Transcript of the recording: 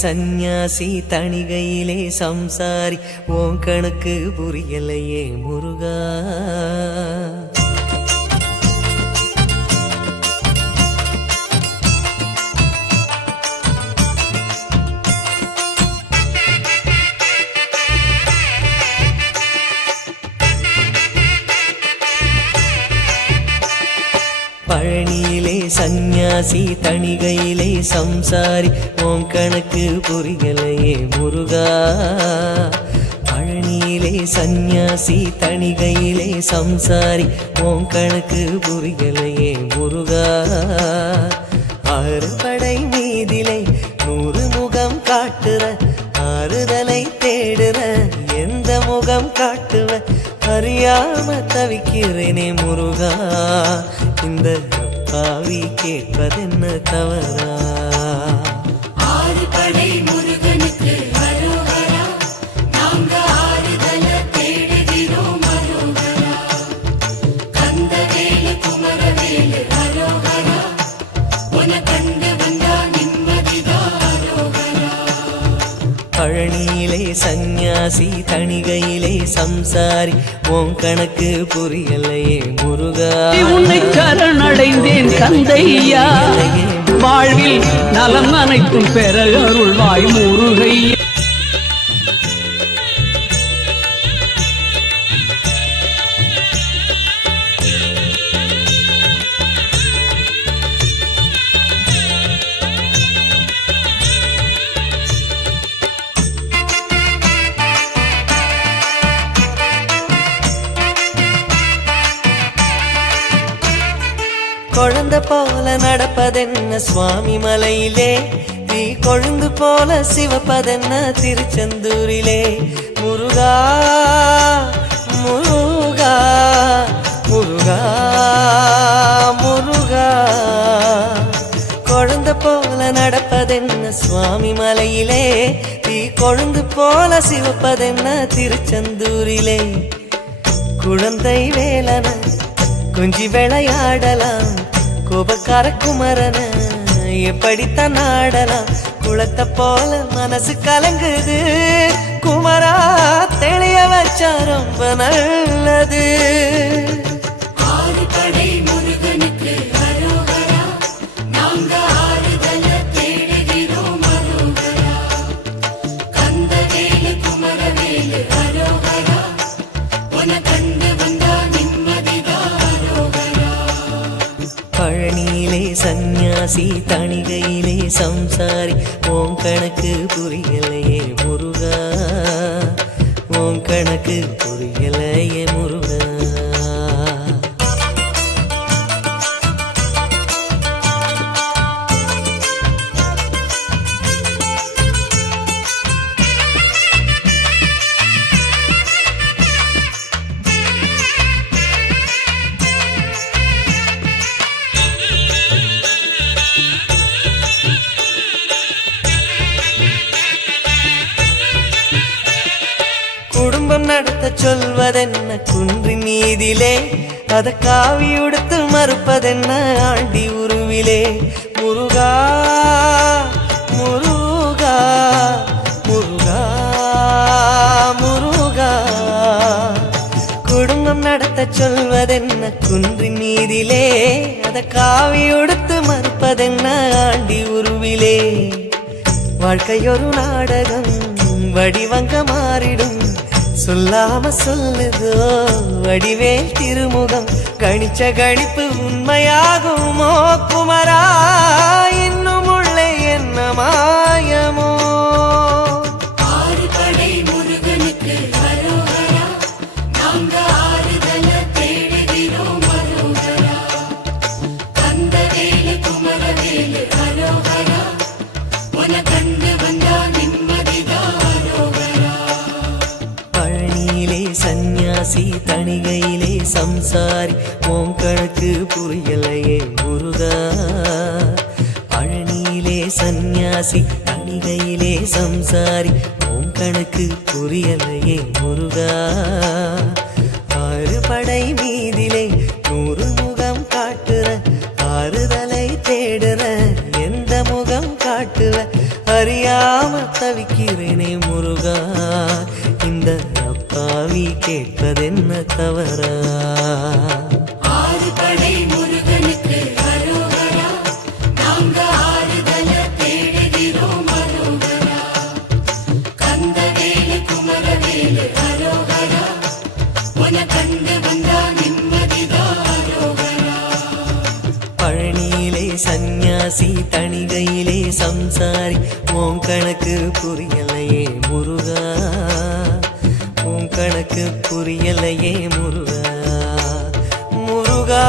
சந்நியாசி தணிகையிலே சம்சாரி ஓம் கணக்கு புரியலையே முருகா. பழனியிலே சந்நியாசி தணிகையிலே சம்சாரி ஓம் கணக்கு புரியலையே முருகா. பழனியிலே சந்நியாசி தணிகையிலே சம்சாரி ஓம் கணக்கு புரியலையே முருகா. ஆறுபடை மீதிலே 100 முகம் காட்டுற ஆறுதலை தேடுற எந்த முகம் காட்டுவ அறியாம தவிக்கிறேனே முருகா. இந்த பாவி கேட்பதென்ன தவறா? ஆறுபடை முருகனுக்கு அரோகரா, நாங்க ஆறுதல தேடுகிறோம் அரோகரா. கந்தவேலு குமரவேலு அரோகரா, உன கண்டு வந்தா நிம்மதிதான் அரோகரா. பழனியிலே சந்நியாசி தணிகையிலே சம்சாரி ஓம் கணக்கு புரியலையே முருகா. உன்னை சரணடைந்தேன் கந்தையா, வாழ்வில் நலம் அனைத்தும் பெற அருள்வாய் முருகையா. குழந்தை போல நடப்பதென்ன சுவாமி மலையிலே, நீ கொழுந்து போல சிவப்பதென்ன திருச்செந்தூரிலே. முருகா முருகா முருகா முருகா. குழந்தை போல நடப்பதென்ன சுவாமி மலையிலே, நீ கொழுந்து போல சிவப்பதென்ன திருச்செந்தூரிலே. குழந்தை வேலன கொஞ்சி விளையாடலாம், கோபக்கார குமரன எப்படித்தான் ஆடலாம். குளத்தை போல மனசு கலங்குது குமரா, தெளிய வச்சா ரொம்ப நல்லது. ஆறுபடை முருகனுக்கு அரோகரா, நாங்க ஆறுதல தேடுகிறோம் அரோகரா. கந்தவேலு குமரவேலு அரோகரா, உன கண்டு வந்தா நிம்மதிதான் அரோகரா. பழனியிலே சந்நியாசி தணிகையிலே சம்சாரி ஓம் கணக்கு புரியலையே முருகா. ஓம் கணக்கு புரியலையே முருகா. குடும்பம் நடத்த சொல்வதென்ன குன்றின் மீதிலே, அத காவி உடுத்து மறுப்பதென்ன ஆண்டி உருவிலே. முருகா முருகா முருகா முருகா. குடும்பம் நடத்த சொல்வதென்ன குன்றின் மீதிலே, அத காவி உடுத்து மறுப்பதென்ன ஆண்டி உருவிலே. வாழ்க்கையொரு நாடகம் வடிவங்க மாறிடும், சொல்லாம சொல்லுதோ வடிவேல் திருமுகம். கணிச்ச கணிப்பு உண்மையாகுமோ குமரா, இன்னும் உள்ளே என்ன மாயமோ. ஆறுபடை முருகனுக்கு அரோகரா, நாங்க ஆறுதல தேடுகிறோம் அரோகரா. கந்தவேலு குமரவேலு அரோகரா, உன கண்டு வந்தா நிம்மதிதான் அரோகரா. பழனியிலே சந்நியாசி தணிகையிலே சம்சாரி ஓம் கணக்கு புரியலையே முருகா. சந்நியாசி தணிகையிலே சம்சாரி உன் கணக்கு புரியலையே முருகா ஆறு படை மீதிலே 100 முகம் காட்டுற ஆறுதலை தேடுற எந்த முகம் காட்டுவ அறியாம தவிக்கிறேனே முருகா இந்த அப்பாவி கேட்பதென்ன தவறா ஆறு படை முருகனுக்கு அரோகரா நாங்க ஆறுதல தேடுகிறோம் அரோகரா கந்தவேலு குமரவேலு அரோகரா உன கண்டு வந்தா நிம்மதிதான் அரோகரா பழனியிலே சந்நியாசி தணிகையிலே சம்சாரி உன் கணக்கு புரியலையே முருகா உன் கணக்கு புரியலையே முருகா முருகா